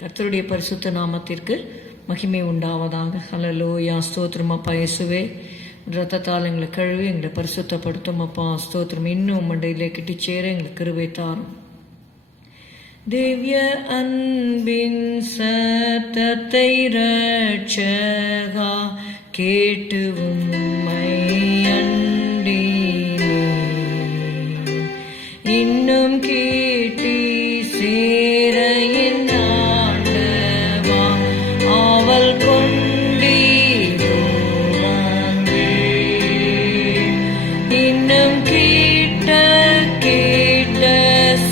கர்த்தருடைய பரிசுத்த நாமத்திற்கு மகிமை உண்டாவதாக. ஹல்லேலூயா. ஸ்தோத்திரம் அப்பா இயேசுவே. ரத்தத்தால் எங்களை கழுவி எங்களை பரிசுத்தப்படுத்தும் அப்பா. ஸ்தோத்திரம். இன்னும் மண்டையிலே கிட்டி சேர எங்களுக்கு கிருபை தாரும். திவ்ய அன்பின் சத்தத்தை ரட்சகா கேட்டு உம்மை அண்டினே, இன்னும் கேட்டி சேர என் ஆண்டவா ஆவல் கொண்டீரோ வாங்கே. இன்னும் கேட்ட கேட்ட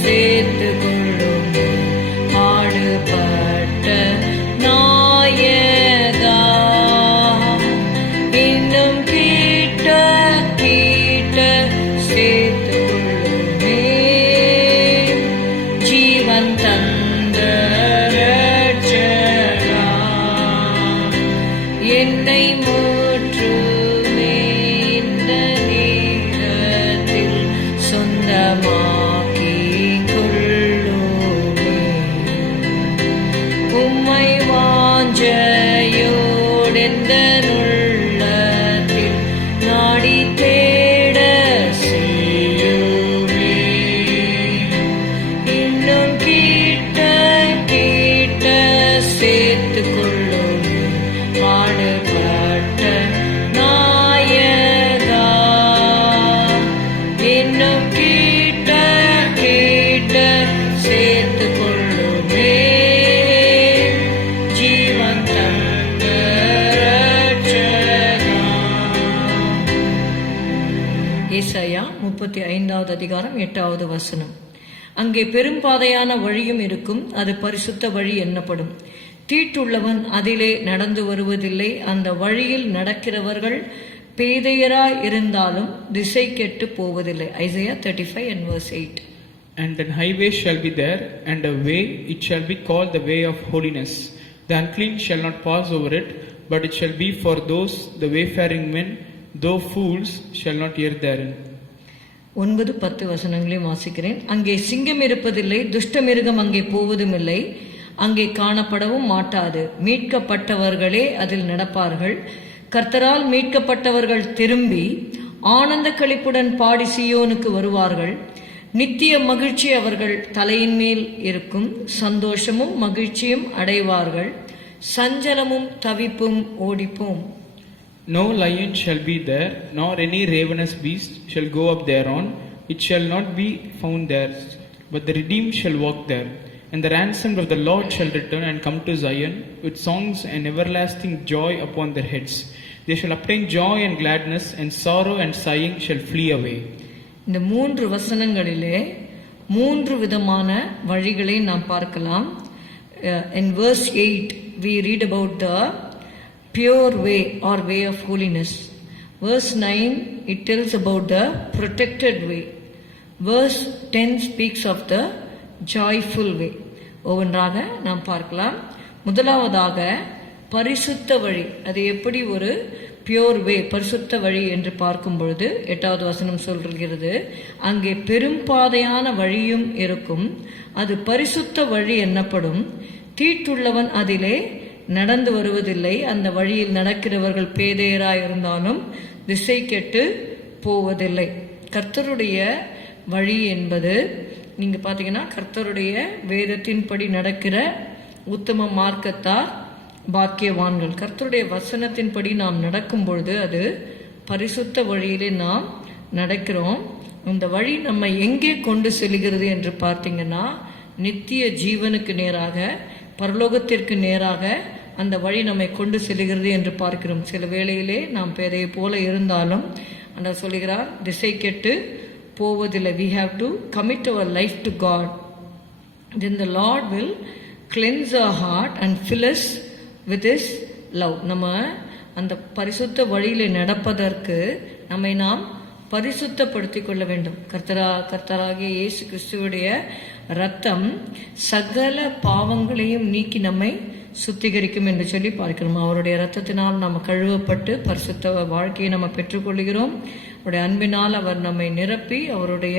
சேர்த்து கொள்ளும் பாடுபட்ட நாயகா. இன்னும் கேட்ட கேட்ட சேர்த்து கொள்ளுமே ஜீவன் தந்த ரட்சகா. என்னை முற்றுமே இந்த நேரத்தில் சொந்தமாக்கி கொள்ளுமே. உம்மை வாஞ்சையோடெந்த உள்ளத்தில் நாடி தேட செய்யுமே. இன்னும் கேட்ட கேட்ட சேர்த்து கொள்ளுமே பாடுபட்ட நாயகா. இன்னும் கேட்ட கேட்ட சேர்த்து கொள்ளுமே ஜீவன் தந்த ரட்சகா. ஏசாயா 35வது அதிகாரம் 8வது வசனம். அங்கே பெரும்பாதையான வழியும் இருக்கும், அது பரிசுத்த வழி என்னப்படும். தீட்டுள்ளவன் அதிலே நடந்து வருவதில்லை, அந்த வழியில் நடக்கிறவர்கள் பேதையராய் இருந்தாலும் திசை கெட்டு போவதில்லை. Isaiah 35 and verse 8. And an highway shall be there, and a way, it shall be called the way of holiness. The unclean shall not pass over it, but it shall be for those, the wayfaring men, though fools, shall not err therein. 9-10 வசனங்களையும் வாசிக்கிறேன். அங்கே சிங்கம் இருப்பதில்லை, துஷ்ட மிருகம் அங்கே போவதும் இல்லை, அங்கே காணப்படவும் மாட்டாது. மீட்கப்பட்டவர்களே அதில் நடப்பார்கள். கர்த்தரால் மீட்கப்பட்டவர்கள் திரும்பி ஆனந்த களிப்புடன் பாடி சீயோனுக்கு வருவார்கள். நித்திய மகிழ்ச்சி அவர்கள் தலையின் மேல் இருக்கும், சந்தோஷமும் மகிழ்ச்சியும் அடைவார்கள். சஞ்சலமும் தவிப்பும் ஓடிப்போம். No lion shall be there, nor any ravenous beast shall go up thereon. It shall not be found there, but the redeemed shall walk there. And the ransomed of the Lord shall return and come to Zion with songs and everlasting joy upon their heads. They shall obtain joy and gladness, and sorrow and sighing shall flee away. இந்த 3 வசனங்களிலே 3 விதமான வழிகளை நாம் பார்க்கலாம். In verse 8 we read about the pure way or way of holiness. Verse 9 it tells about the protected way. Verse 10 speaks of the joyful way. ஒவ்வொன்றாக நாம் பார்க்கலாம். முதலாவதாக பரிசுத்த வழி. அது எப்படி ஒரு பியோர் வே, பரிசுத்த வழி என்று பார்க்கும் பொழுது 8வது வசனம் சொல்கிறது, அங்கே பெரும்பாதையான வழியும் இருக்கும், அது பரிசுத்த வழி என்னப்படும். தீட்டுள்ளவன் அதிலே நடந்து வருவதில்லை, அந்த வழியில் நடக்கிறவர்கள் பேதையராய் இருந்தாலும் திசை கெட்டு போவதில்லை. கர்த்தருடைய வழி என்பது நீங்க பாத்தீங்கன்னா கர்த்தருடைய வேதத்தின்படி நடக்கிற உத்தம மார்க்கத்தார் பாக்கியவான்கள். கர்த்தருடைய வசனத்தின்படி நாம் நடக்கும் பொழுது அது பரிசுத்த வழியிலே நாம் நடக்கிறோம். இந்த வழி நம்ம எங்கே கொண்டு செல்கிறது என்று பார்த்தீங்கன்னா நித்திய ஜீவனுக்கு நேராக, பரலோகத்திற்கு நேராக அந்த வழி நம்மை கொண்டு செல்கிறது என்று பார்க்கிறோம். சில வேளையிலே நாம் பேதையை போல இருந்தாலும் அந்த சொல்லுகிறார் திசை கெட்டு போவதில்லை. We have to commit our life to God. Then the Lord will cleanse our heart and fill us with His love. நம்ம அந்த பரிசுத்த வழியிலே நடப்பதற்கு நம்மை நாம் பரிசுத்தப்படுத்திக் கொள்ள வேண்டும். கர்த்தராகிய இயேசு கிறிஸ்துவுடைய ரத்தம் சகல பாவங்களையும் நீக்கி நம்மை சுத்திகரிக்கும் என்று சொல்லி பார்க்கிறோம். அவருடைய ரத்தத்தினால் நம்ம கழுவப்பட்டு பரிசுத்த வாழ்க்கையை நம்ம பெற்றுக்கொள்கிறோம். அவருடைய அன்பினால் அவர் நம்மை நிரப்பி அவருடைய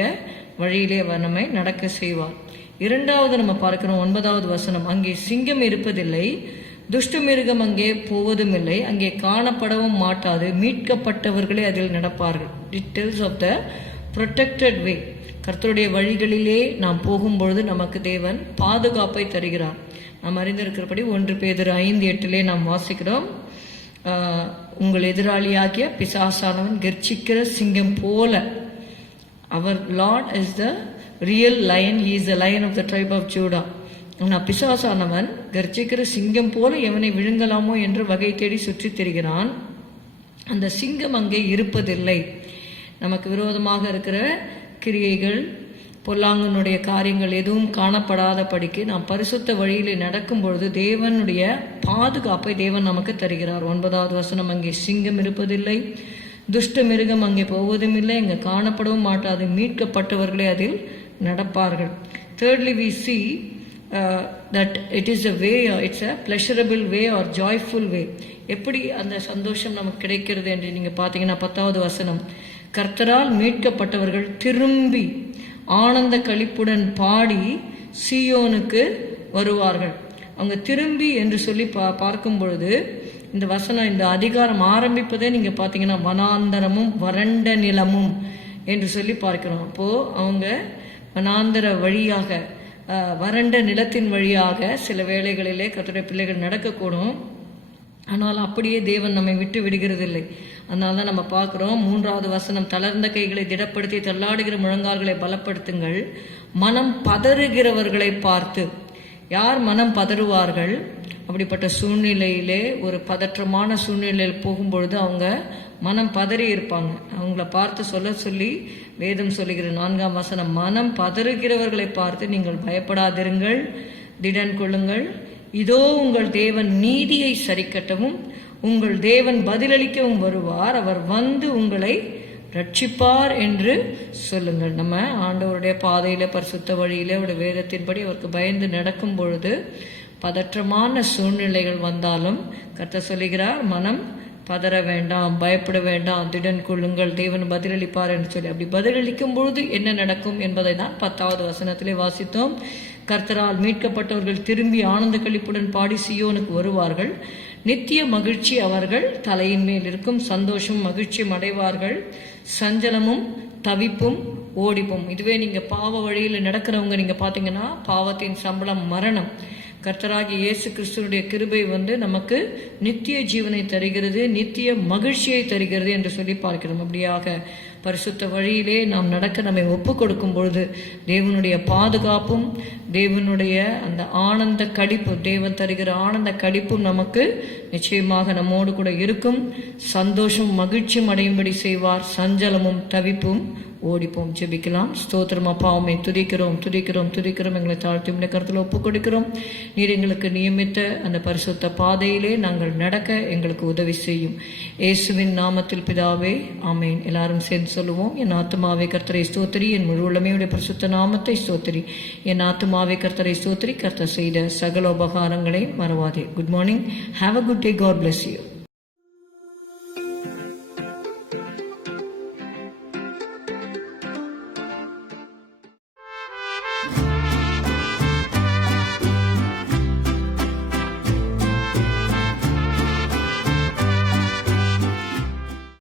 வழியிலே அவர் நம்மை நடக்க செய்வார். இரண்டாவது நம்ம பார்க்கிறோம் 9வது வசனம், அங்கே சிங்கம் இருப்பதில்லை, துஷ்ட மிருகம் அங்கே போவதும் இல்லை, அங்கே காணப்படவும் மாட்டாது, மீட்கப்பட்டவர்களே அதில் நடப்பார்கள். It tells of the protected way. கர்த்தருடைய வழிகளிலே நாம் போகும்பொழுது நமக்கு தேவன் பாதுகாப்பை தருகிறார். நாம் அறிந்திருக்கிறபடி 1 பேதுரு 5:8 நாம் வாசிக்கிறோம், உங்கள் எதிராளியாகிய பிசாசானவன் கர்ச்சிக்கிற சிங்கம் போல. அவர் lord is the real lion, he is the lion of the tribe of Judah. ஆனால் பிசாசானவன் கர்ச்சிக்கிற சிங்கம் போல எவனை விழுங்கலாமோ என்று வகை தேடி சுற்றி திரிகிறான். அந்த சிங்கம் அங்கே இருப்பதில்லை. நமக்கு விரோதமாக இருக்கிற கிரியைகள், பொல்லாங்கனுடைய காரியங்கள் எதுவும் காணப்படாத படிக்கு நாம் பரிசுத்த வழியில் நடக்கும் பொழுது தேவனுடைய பாதுகாப்பை தேவன் நமக்கு தருகிறார். 9வது வசனம், அங்கே சிங்கம் இருப்பதில்லை, துஷ்ட மிருகம் அங்கே போவதும் இல்லை, அங்கே காணப்படவும் மாட்டாது, மீட்கப்பட்டவர்களே அதில் நடப்பார்கள். Thirdly, we see that it is a way, it's a pleasurable way or joyful way. எப்படி அந்த சந்தோஷம் நமக்கு கிடைக்கிறது என்று நீங்கள் பார்த்தீங்கன்னா 10வது வசனம், கர்த்தரால் மீட்கப்பட்டவர்கள் திரும்பி ஆனந்த களிப்புடன் பாடி சீயோனுக்கு வருவார்கள். அவங்க திரும்பி என்று சொல்லி பார்க்கும் பொழுது இந்த வசனம், இந்த அதிகாரம் ஆரம்பிப்பதே நீங்கள் பார்த்தீங்கன்னா வனாந்தரமும் வறண்ட நிலமும் என்று சொல்லி பார்க்கிறோம். அப்போது அவங்க வனாந்தர வழியாக, வறண்ட நிலத்தின் வழியாக சில வேளைகளிலே கர்த்தருடைய பிள்ளைகள் நடக்கக்கூடும். ஆனால் அப்படியே தேவன் நம்மை விட்டு விடுகிறதில்லை. அதனால தான் நம்ம பார்க்குறோம் 3வது வசனம், தளர்ந்த கைகளை திடப்படுத்தி தள்ளாடுகிற முழங்கால்களை பலப்படுத்துங்கள், மனம் பதறுகிறவர்களை பார்த்து. யார் மனம் பதறுவார்கள்? அப்படிப்பட்ட சூழ்நிலையிலே, ஒரு பதற்றமான சூழ்நிலையில் போகும்பொழுது அவங்க மனம் பதறி இருப்பாங்க. அவங்கள பார்த்து சொல்லி வேதம் சொல்லுகிற 4ஆம் வசனம், மனம் பதறுகிறவர்களை பார்த்து நீங்கள் பயப்படாதிருங்கள், திடன் கொள்ளுங்கள், இதோ உங்கள் தேவன் நீதியை சரிக்கட்டவும் உங்கள் தேவன் பதிலளிக்கவும் வருவார், அவர் வந்து உங்களை ரட்சிப்பார் என்று சொல்லுங்கள். நம்ம ஆண்டவருடைய பாதையில, பரிசுத்த வழியில, அவருடைய வேதத்தின்படி அவருக்கு பயந்து நடக்கும் பொழுது பதற்றமான சூழ்நிலைகள் வந்தாலும் கர்த்தர் சொல்லுகிறார், மனம் பதற வேண்டாம், பயப்பட வேண்டாம், திடன் கொள்ளுங்கள், தேவன் பதிலளிப்பார் என்று சொல்லி. அப்படி பதிலளிக்கும் பொழுது என்ன நடக்கும் என்பதை தான் 10வது வசனத்திலே வாசித்தோம். கர்த்தரால் மீட்கப்பட்டவர்கள் திரும்பி ஆனந்த களிப்புடன் பாடி சீயோனுக்கு வருவார்கள், நித்திய மகிழ்ச்சி அவர்கள் தலையின் மேல் இருக்கும், சந்தோஷம் மகிழ்ச்சியும் அடைவார்கள், சஞ்சலமும் தவிப்பும் ஓடிப்போம். இதுவே நீங்கள் பாவ வழியில் நடக்கிறவங்க நீங்கள் பார்த்தீங்கன்னா, பாவத்தின் சம்பளம் மரணம். கர்த்தராகிய இயேசு கிறிஸ்துவனுடைய கிருபை நமக்கு நித்திய ஜீவனை தருகிறது, நித்திய மகிழ்ச்சியை தருகிறது என்று சொல்லி பார்க்கிறோம். அப்படியாக பரிசுத்த வழியிலே நாம் நடக்க நம்மை ஒப்பு கொடுக்கும் பொழுது தேவனுடைய பாதுகாப்பும், தேவனுடைய அந்த ஆனந்த கடிப்பு, தேவன் தருகிற ஆனந்த கடிப்பும் நமக்கு நிச்சயமாக நம்மோடு கூட இருக்கும். சந்தோஷம் மகிழ்ச்சியும் அடையும்படி செய்வார், சஞ்சலமும் தவிப்பும் ஓடிப்போம். ஜெபிக்கலாம். ஸ்தோத்திரம் அப்பா, உம்மை துதிக்கிறோம் துதிக்கிறோம் துதிக்கிறோம். எங்களை தாழ்த்தி உம்முடைய கருத்தில் ஒப்புக் கொடுக்கிறோம். நீர் எங்களுக்கு நியமித்த அந்த பரிசுத்த பாதையிலே நாங்கள் நடக்க எங்களுக்கு உதவி செய்யும். இயேசுவின் நாமத்தில் பிதாவே, ஆமேன். எல்லாரும் சேர்ந்து சொல்லுவோம். என் ஆத்துமாவே கர்த்தரை ஸ்தோத்திரி, என் முழு உள்ளமையுடைய பரிசுத்த நாமத்தை ஸ்தோத்திரி. என் ஆத்துமாவே கர்த்தரை ஸ்தோத்திரி, கர்த்தர் செய்த சகல உபகாரங்களை மறவாதே. Good morning. Have a good day. God bless you.